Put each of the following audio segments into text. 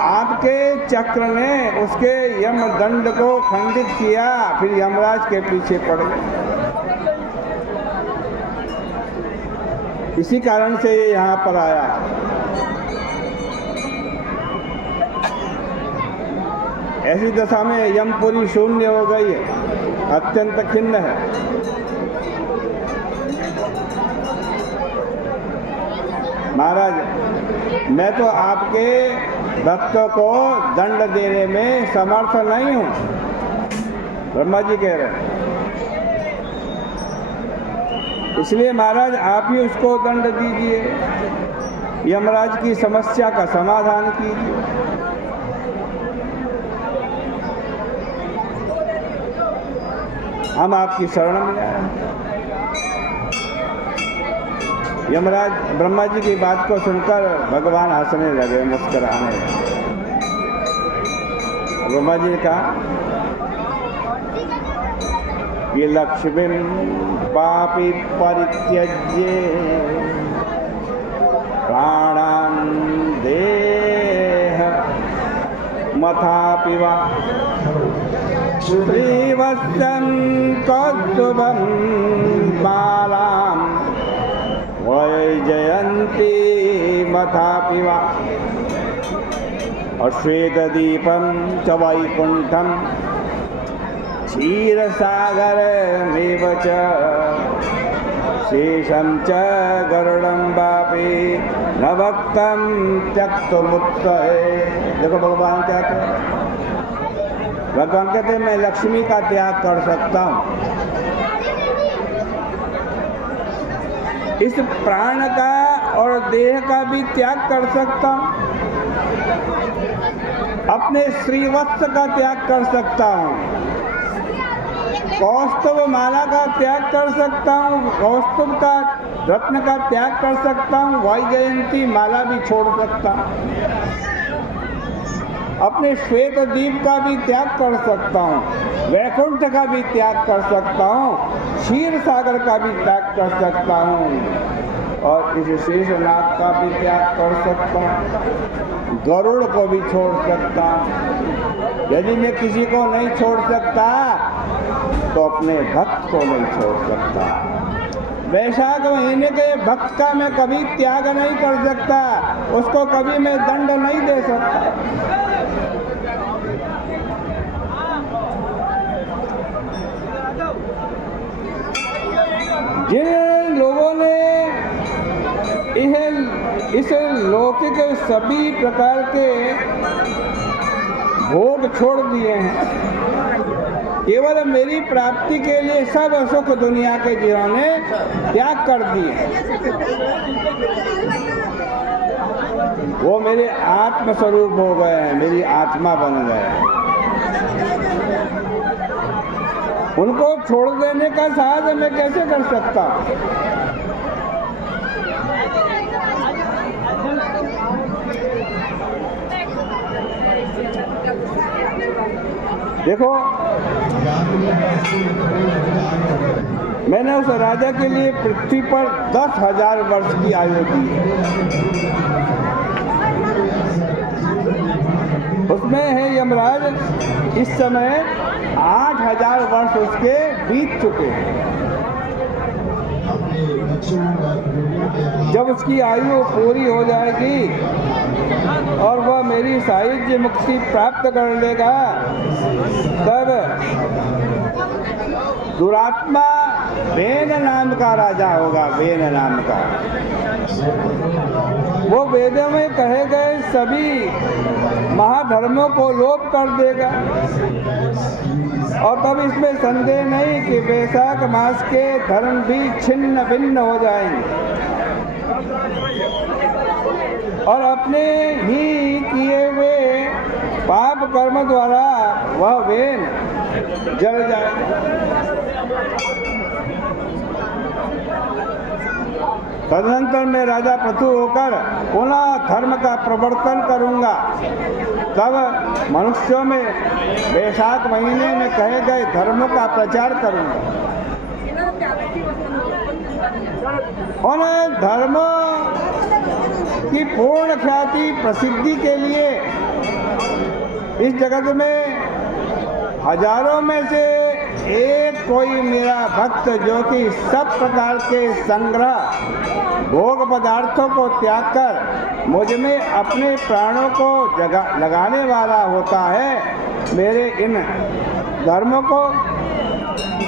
आपके चक्र ने उसके यम दंड को खंडित किया, फिर यमराज के पीछे पड़ गए। इसी कारण से ये यहाँ पर आया। ऐसी दशा में यमपुरी शून्य हो गई है, अत्यंत खिन्न है। महाराज, मैं तो आपके भक्तों को दंड देने में समर्थ नहीं हूं, ब्रह्मा जी कह रहे हैं। इसलिए महाराज आप ही उसको दंड दीजिए, यमराज की समस्या का समाधान कीजिए। हम आपकी शरण में आए। यमराज ब्रह्मा जी की बात को सुनकर भगवान हंसने लगे, मुस्कुराने लगे। ब्रह्मा जी ने कहा कि लक्ष्मीं पापी परित्यज्य प्राणान् देह मथापि वा श्रीवत्सं कौस्तुभं बालां वैजयन्ती मथापि वा और श्वेतदीपं च वैकुण्ठं क्षीरसागरमेव च शेषं च गरुडं वापि न भक्तं त्यक्तुमुत्सहे। देखो भगवान क्या कहते हैं। भगवान कहते हैं मैं लक्ष्मी का त्याग कर सकता हूँ, इस प्राण का और देह का भी त्याग कर सकता हूँ, अपने श्रीवत्स का त्याग कर सकता हूँ, कौस्तुभ माला का त्याग कर सकता हूँ, कौस्तुभ का रत्न का त्याग कर सकता हूँ, वैजयंती माला भी छोड़ सकता हूँ, अपने श्वेत दीप का भी त्याग कर सकता हूँ, वैकुंठ का भी त्याग कर सकता हूँ, क्षीर सागर का भी त्याग कर सकता हूँ और इस शेषनाग का भी त्याग कर सकता हूँ, गरुड़ को भी छोड़ सकता हूँ। यदि मैं किसी को नहीं छोड़ सकता तो अपने भक्त को नहीं छोड़ सकता। वैशाख महीने के भक्त का मैं कभी त्याग नहीं कर सकता, उसको कभी मैं दंड नहीं दे सकता। जिन लोगों ने इस लौकिक सभी प्रकार के भोग छोड़ दिए हैं, केवल मेरी प्राप्ति के लिए सब सुख दुनिया के जिन्होंने त्याग कर दिए, वो मेरे आत्म स्वरूप हो गए हैं, मेरी आत्मा बन गए हैं। उनको छोड़ देने का साहस मैं कैसे कर सकता हूँ? देखो, मैंने उस राजा के लिए पृथ्वी पर 10,000 वर्ष की आयु दी है। उसमें है यमराज, इस समय 8,000 वर्ष उसके बीत चुके हैं। जब उसकी आयु पूरी हो जाएगी और वह मेरी साहित्य मुक्ति प्राप्त कर लेगा, तब दुरात्मा वेन नाम का राजा होगा, वेन नाम का। वो वेदों में कहे गए सभी महाधर्मों को लोप कर देगा और तब इसमें संदेह नहीं कि वैशाख मास के धर्म भी छिन्न भिन्न हो जाएंगे और अपने ही किए हुए पाप कर्म द्वारा वह वेन जल जाएगा। तदनंतर मैं राजा पृथु होकर पुनः धर्म का प्रवर्तन करूंगा। तब मनुष्यों में वैशाख महीने में कहे गए धर्म का प्रचार करूंगा। उन धर्म उसकी पूर्ण ख्याति प्रसिद्धि के लिए इस जगत में हजारों में से एक कोई मेरा भक्त जो कि सब प्रकार के संग्रह भोग पदार्थों को त्याग कर मुझ में अपने प्राणों को लगाने वाला होता है, मेरे इन धर्मों को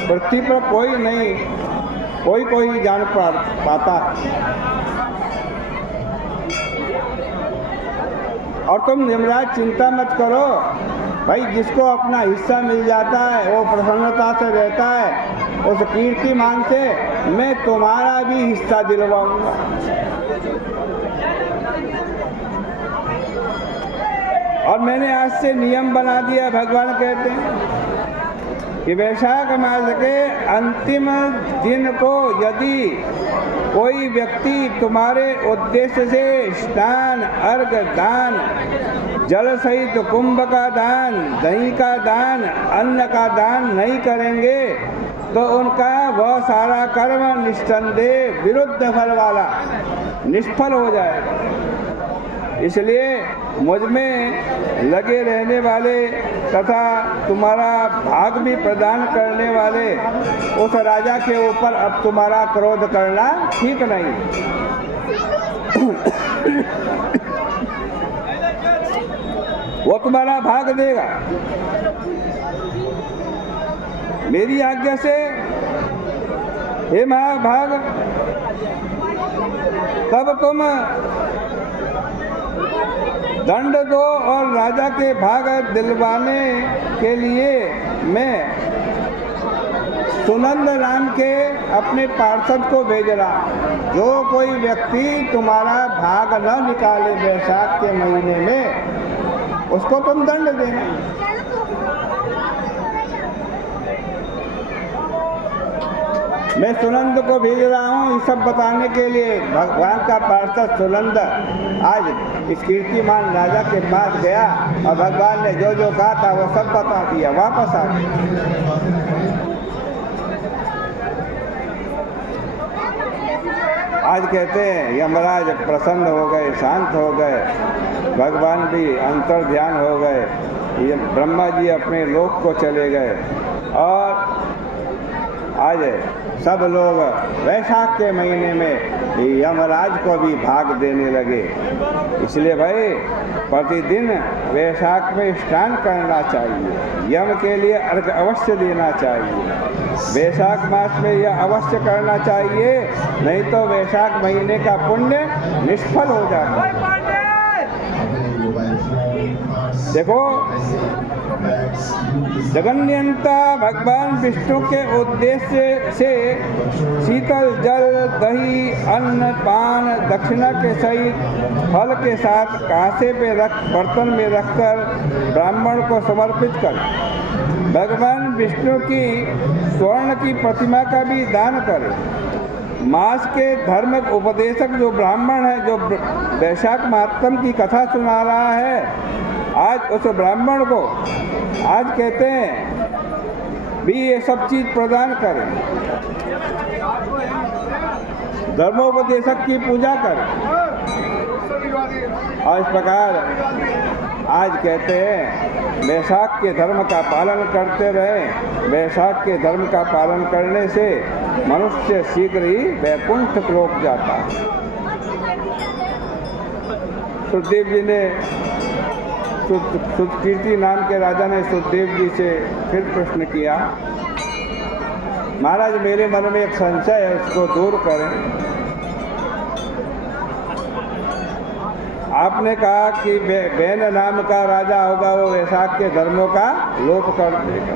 पृथ्वी पर कोई नहीं, कोई जान पाता है। और तुम यमराज चिंता मत करो भाई, जिसको अपना हिस्सा मिल जाता है वो प्रसन्नता से रहता है, उस कीर्तिमान से मैं तुम्हारा भी हिस्सा दिलवाऊंगा। और मैंने आज से नियम बना दिया, भगवान कहते हैं कि वैशाख मास के अंतिम दिन को यदि कोई व्यक्ति तुम्हारे उद्देश्य से स्नान, अर्घ दान, जल सहित कुंभ का दान, दही का दान, अन्न का दान नहीं करेंगे तो उनका वह सारा कर्म निस्संदेह विरुद्ध फल वाला निष्फल हो जाएगा। इसलिए मुझ में लगे रहने वाले तथा तुम्हारा भाग भी प्रदान करने वाले उस राजा के ऊपर अब तुम्हारा क्रोध करना ठीक नहीं। वो तुम्हारा भाग देगा मेरी आज्ञा से। हे महाभाग, तब तुम दंड दो और राजा के भाग दिलवाने के लिए मैं सुनंद नाम के अपने पार्षद को भेज रहा। जो कोई व्यक्ति तुम्हारा भाग न निकाले वैशाख के महीने में, उसको तुम दंड देना। मैं सुनंद को भेज रहा हूँ ये सब बताने के लिए। भगवान का पार्षद सुनंद आज इस कीर्तिमान राजा के पास गया और भगवान ने जो जो कहा था वो सब बता दिया। वापस आ गया। आज कहते हैं यमराज प्रसन्न हो गए, शांत हो गए, भगवान भी अंतर ध्यान हो गए, ये ब्रह्मा जी अपने लोक को चले गए और आज सब लोग वैशाख के महीने में यमराज को भी भाग देने लगे। इसलिए भाई प्रतिदिन वैशाख में स्नान करना चाहिए, यम के लिए अर्घ अवश्य देना चाहिए। वैशाख मास में यह अवश्य करना चाहिए, नहीं तो वैशाख महीने का पुण्य निष्फल हो जाता है। देखो जगन्यंता भगवान विष्णु के उद्देश्य से शीतल जल, दही, अन्न, पान, दक्षिणा के सहित फल के साथ कांसे पे बर्तन में रखकर ब्राह्मण को समर्पित कर भगवान विष्णु की स्वर्ण की प्रतिमा का भी दान करे। मास के धर्म उपदेशक जो ब्राह्मण है, जो वैशाख महात्म की कथा सुना रहा है, आज उस ब्राह्मण को आज कहते हैं भी ये सब चीज प्रदान करें, धर्मोपदेशक की पूजा करें। और इस प्रकार आज कहते हैं वैशाख के धर्म का पालन करते रहें। वैशाख के धर्म का पालन करने से मनुष्य शीघ्र ही वैकुंठ लोक जाता है। सुखदेव जी ने सुकीर्ति नाम के राजा ने सुखदेव जी से फिर प्रश्न किया, महाराज मेरे मन में एक संशय है, उसको दूर करें। आपने कहा कि बैन नाम का राजा होगा, वो वैशाख के धर्मों का लोप कर देगा।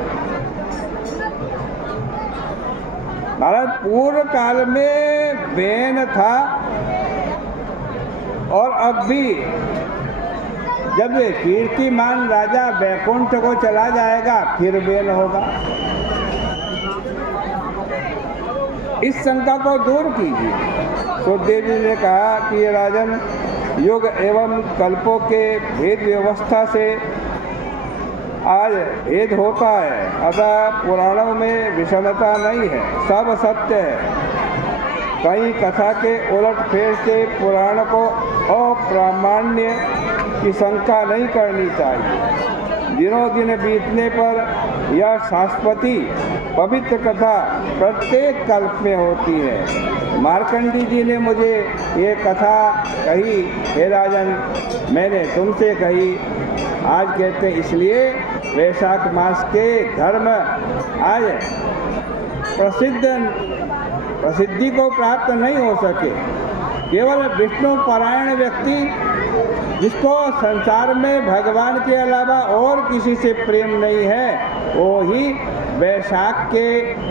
महाराज पूर्व काल में बैन था और अब भी जब कीर्तिमान राजा वैकुंठ को चला जाएगा फिर बैन होगा। इस शंका को दूर कीजिए। सुखदेव जी ने कहा कि ये राजन युग एवं कल्पों के भेद व्यवस्था से आज भेद होता है, अतः पुराणों में विषमता नहीं है, सब सत्य है। कई कथा के उलट फेर से पुराण को अप्रामाण्य की शंका नहीं करनी चाहिए। दिनों दिन बीतने पर यह शाश्वती पवित्र कथा प्रत्येक कल्प में होती है। मार्कंडी जी ने मुझे ये कथा कही, हे राजन मैंने तुमसे कही। आज कहते इसलिए वैशाख मास के धर्म आज प्रसिद्धि को प्राप्त नहीं हो सके। केवल विष्णु पारायण व्यक्ति जिसको संसार में भगवान के अलावा और किसी से प्रेम नहीं है, वो ही वैशाख के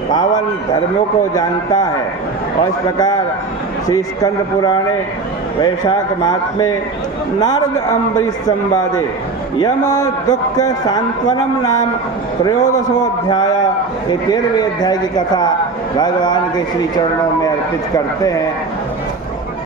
पावन धर्मों को जानता है। और इस प्रकार श्री स्कंद पुराणे वैशाख मास में नारद अम्बरीश संवादे यम दुख सांत्वनम नाम त्रयोदशोध्याय, ये 13वें अध्याय की कथा भगवान के श्री चरणों में अर्पित करते हैं।